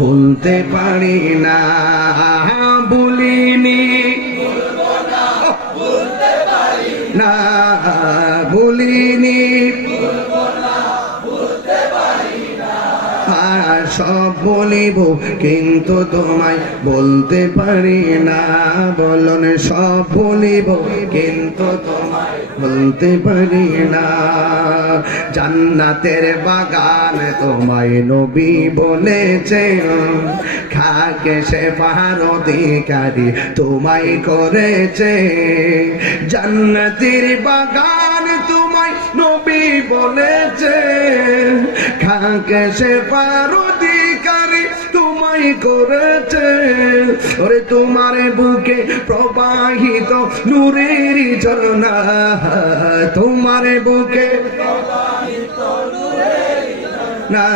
বলতে পারি না, বলিনি না, বলিনি সব বলিব কিন্তু তোমায় বলতে পারি না। বলুন সব বলিব কিন্তু তোমায় বলতে পারি না। জান্নাতের বাগান তোমায় নবী বলেছে, খাকে সে পাহাড় অধিকারী তোমায় করেছে। জান্নাতের বাগান তোমায় নবী বলেছে, খাকে সে পাহাড় অধিকারী তোমায় করেছে। ওরে তোমার বুকে প্রবাহিত নূরের ঝরনা, তোমার বুকে না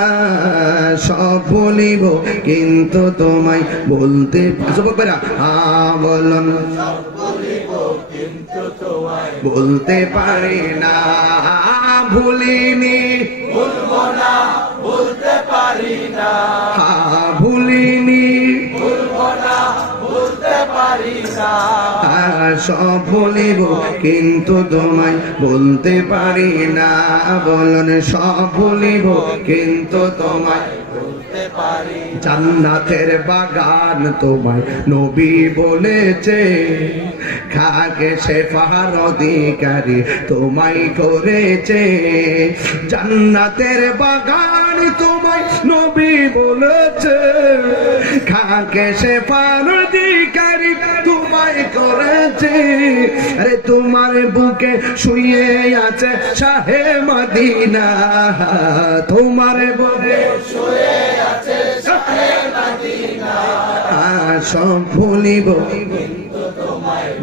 সব বলিব কিন্তু তোমায় বলতে বলুন বলতে পারি না, ভুলিনি ভুলবো না, বলতে পারি না, ভুলিনি ভুলবো না, বলতে পারি না। সব বলিব কিন্তু তোমায় বলতে পারি না। বলুন সব বলিব কিন্তু তোমায় বলতে পারি। জান্নাতের বাগান তোমায় নবী বলেছে, খাকে সে পাহাড় অধিকারী তোমায় করেছে। জান্নাতের বাগান তোমায় নবী বলেছে, খাকে সে পাহাড় অধিকারী তোমায় করেছে। আরে তোমার বুকে শুয়ে আছে শাহে মদিনা, তোমার বুকে শুয়ে আছে শাহে মদিনা। সব ভুলিব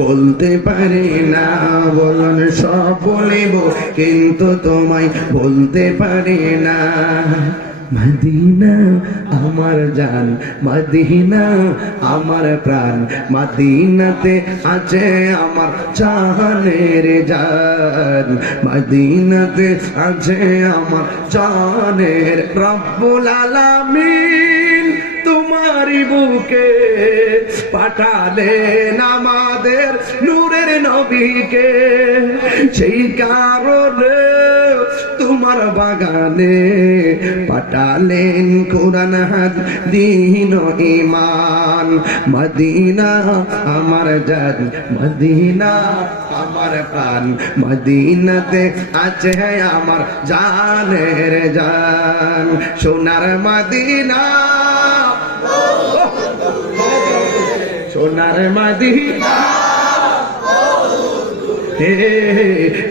বলতে পারি না। বলুন সব বলিব কিন্তু তোমায় বলতে পারি না। মদিনা আমার জান, মদিনা আমার প্রাণ, মদিনাতে আছে আমার জানের জান, মদিনাতে আছে আমার জানের। রব্বুল আলামিন তোমারই বুকে পাঠালেন আমাদের নূরের নবীকে, সেই কারণে তোমার বাগানে পাঠালেন কোরআন হাদিস ঈমান। মদিনা আমার জান, মদিনা আমার প্রাণ, মদিনাতে আছে আমার জানের জান। সোনার মদিনা, সোনার মদিনা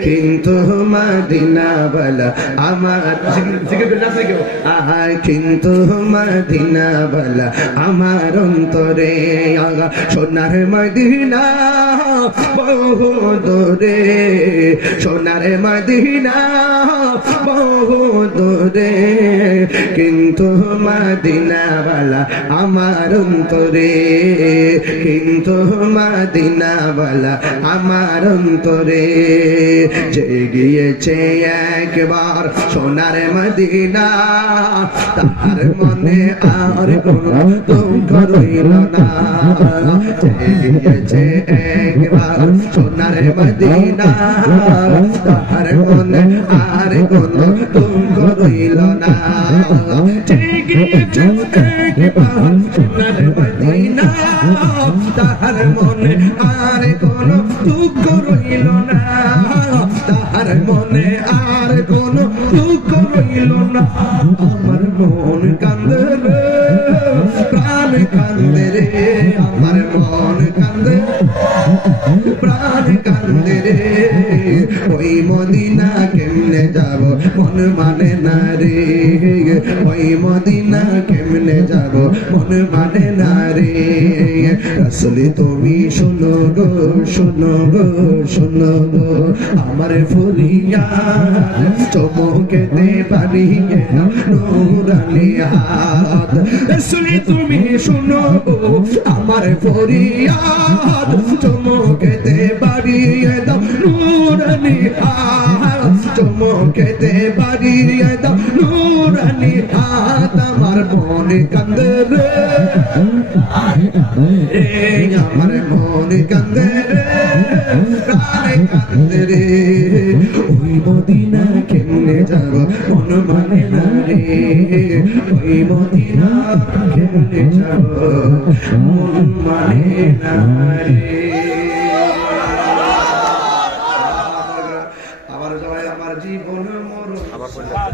কিন্তু মদিনা বলা আমার কিন্তু মদিনা বলা আমার অন্তরে। সোনার মদিনা বহু দূরে, সোনার মদিনা বহু দূরে, কিন্তু মদিনা বলা আমার অন্তরে, কিন্তু মদিনা বলা আমার অন্তরে। যে গিয়েছে একবার সোনার মদিনা, তার মনে আর কোনো দুঃখ রইল না। যে গিয়েছে একবার সোনার মদিনা, তার মনে আর কোনো দুঃখ রইল না। যে গিয়েছে একবার সোনার মদিনা, তার মনে আর কোনো দুঃখ রইল না, তার মনে আর কোনো দুঃখ রইল না। আমার মন কান্দে রে, প্রাণ কান্দে রে, আমার মন কান্দে, প্রাণ কান্দে রে। ওই মদিনা কেমনে যাব মন মানে না রে, ওই মদিনা কেমনে যাব মন মানে না রে। আসলে তুমি শোনো গো, শোনো গো, শোনো গো আমার ফরিয়াদ, চমকেতে পারি নূরানি হাত। আসলে তুমি শোনো গো আমার ফরিয়াদ, চমকেতে পারি নূরানি হাত, চমকেতে পারি নূরানি হাত। আমার মন কান্দে রে আমার মন কান্দে রে প্রাণে কান্দে রে ওই মদিনা কেমনে যাব মন মানে না রে ওই মদিনা কেমনে যাব মন মানে না রে